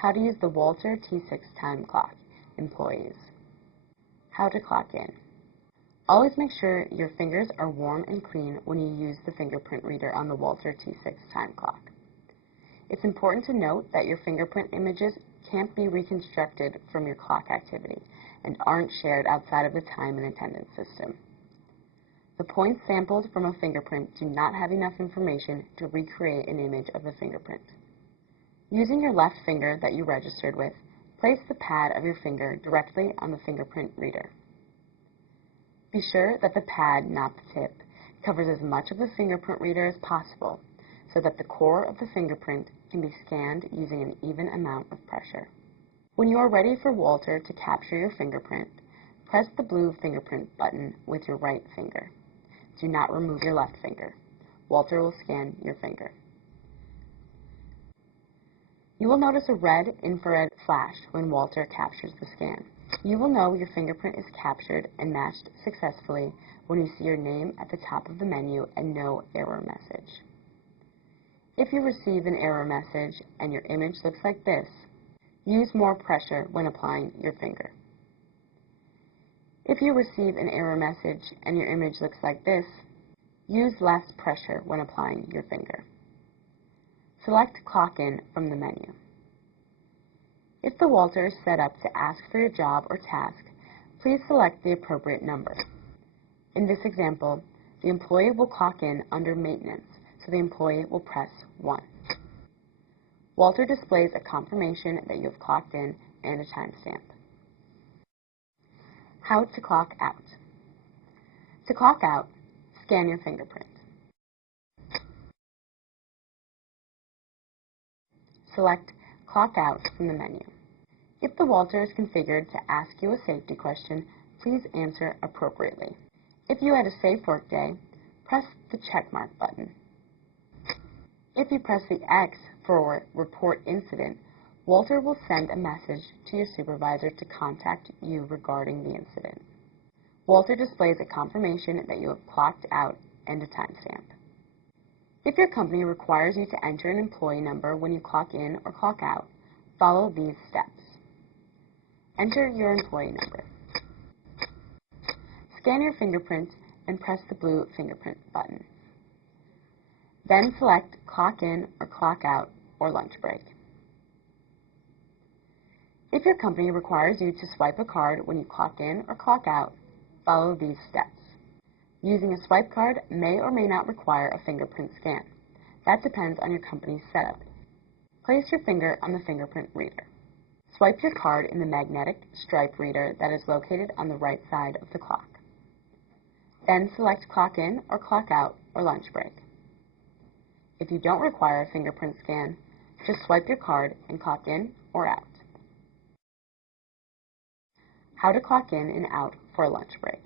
How to use the WalTer T6 time clock. Employees. How to clock in. Always make sure your fingers are warm and clean when you use the fingerprint reader on the WalTer T6 time clock. It's important to note that your fingerprint images can't be reconstructed from your clock activity and aren't shared outside of the time and attendance system. The points sampled from a fingerprint do not have enough information to recreate an image of the fingerprint. Using your left finger that you registered with, place the pad of your finger directly on the fingerprint reader. Be sure that the pad, not the tip, covers as much of the fingerprint reader as possible so that the core of the fingerprint can be scanned using an even amount of pressure. When you are ready for WalTer to capture your fingerprint, press the blue fingerprint button with your right finger. Do not remove your left finger. WalTer will scan your finger. You will notice a red infrared flash when WalTer captures the scan. You will know your fingerprint is captured and matched successfully when you see your name at the top of the menu and no error message. If you receive an error message and your image looks like this, use more pressure when applying your finger. If you receive an error message and your image looks like this, use less pressure when applying your finger. Select Clock In from the menu. If the WalTer is set up to ask for your job or task, please select the appropriate number. In this example, the employee will clock in under Maintenance, so the employee will press 1. WalTer displays a confirmation that you have clocked in and a timestamp. How to clock out. To clock out, scan your fingerprint. Select Clock Out from the menu. If the WalTer is configured to ask you a safety question, please answer appropriately. If you had a safe workday, press the checkmark button. If you press the X for Report Incident, WalTer will send a message to your supervisor to contact you regarding the incident. WalTer displays a confirmation that you have clocked out and a timestamp. If your company requires you to enter an employee number when you clock in or clock out, follow these steps. Enter your employee number. Scan your fingerprint and press the blue fingerprint button. Then select Clock In or Clock Out or Lunch Break. If your company requires you to swipe a card when you clock in or clock out, follow these steps. Using a swipe card may or may not require a fingerprint scan. That depends on your company's setup. Place your finger on the fingerprint reader. Swipe your card in the magnetic stripe reader that is located on the right side of the clock. Then select Clock In or Clock Out or Lunch Break. If you don't require a fingerprint scan, just swipe your card and clock in or out. How to clock in and out for a lunch break.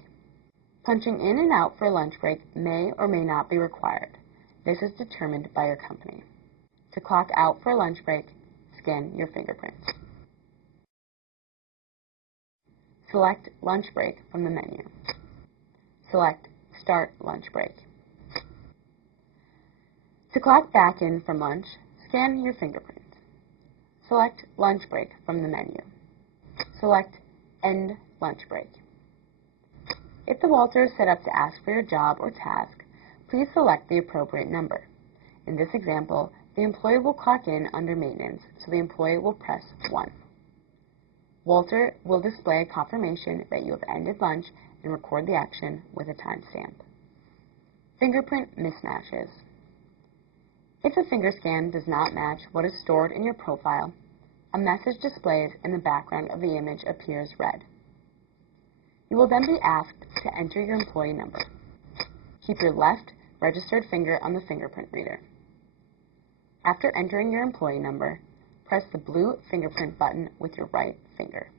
Punching in and out for a lunch break may or may not be required. This is determined by your company. To clock out for a lunch break, scan your fingerprint. Select Lunch Break from the menu. Select Start Lunch Break. To clock back in from lunch, scan your fingerprint. Select Lunch Break from the menu. Select End Lunch Break. If the WalTer is set up to ask for your job or task, please select the appropriate number. In this example, the employee will clock in under Maintenance, so the employee will press 1. WalTer will display a confirmation that you have ended lunch and record the action with a timestamp. Fingerprint mismatches. If a finger scan does not match what is stored in your profile, a message displays and the background of the image appears red. You will then be asked to enter your employee number. Keep your left registered finger on the fingerprint reader. After entering your employee number, press the blue fingerprint button with your right finger.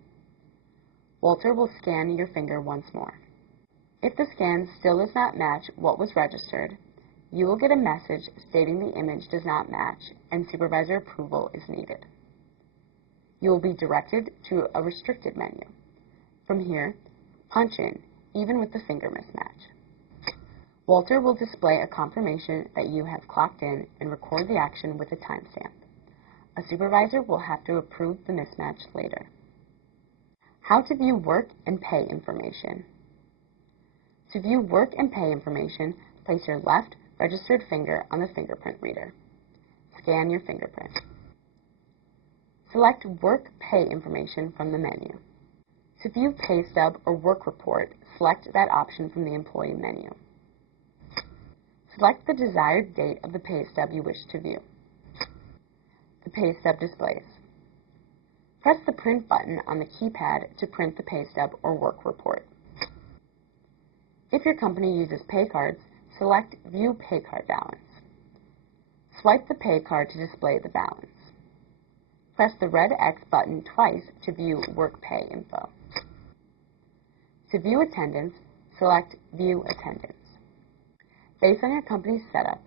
WalTer will scan your finger once more. If the scan still does not match what was registered, you will get a message stating the image does not match and supervisor approval is needed. You will be directed to a restricted menu. From here, punch in, even with the finger mismatch. WalTer will display a confirmation that you have clocked in and record the action with a timestamp. A supervisor will have to approve the mismatch later. How to view work and pay information. To view work and pay information, place your left registered finger on the fingerprint reader. Scan your fingerprint. Select Work Pay Information from the menu. To view pay stub or work report, select that option from the employee menu. Select the desired date of the pay stub you wish to view. The pay stub displays. Press the Print button on the keypad to print the pay stub or work report. If your company uses pay cards, select View Pay Card Balance. Swipe the pay card to display the balance. Press the red X button twice to view work pay info. To view attendance, select View Attendance. Based on your company's setup,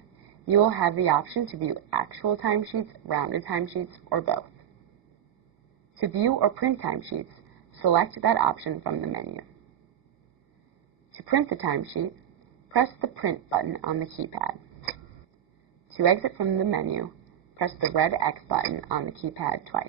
you will have the option to view actual timesheets, rounded timesheets, or both. To view or print timesheets, select that option from the menu. To print the timesheet, press the Print button on the keypad. To exit from the menu, press the red X button on the keypad twice.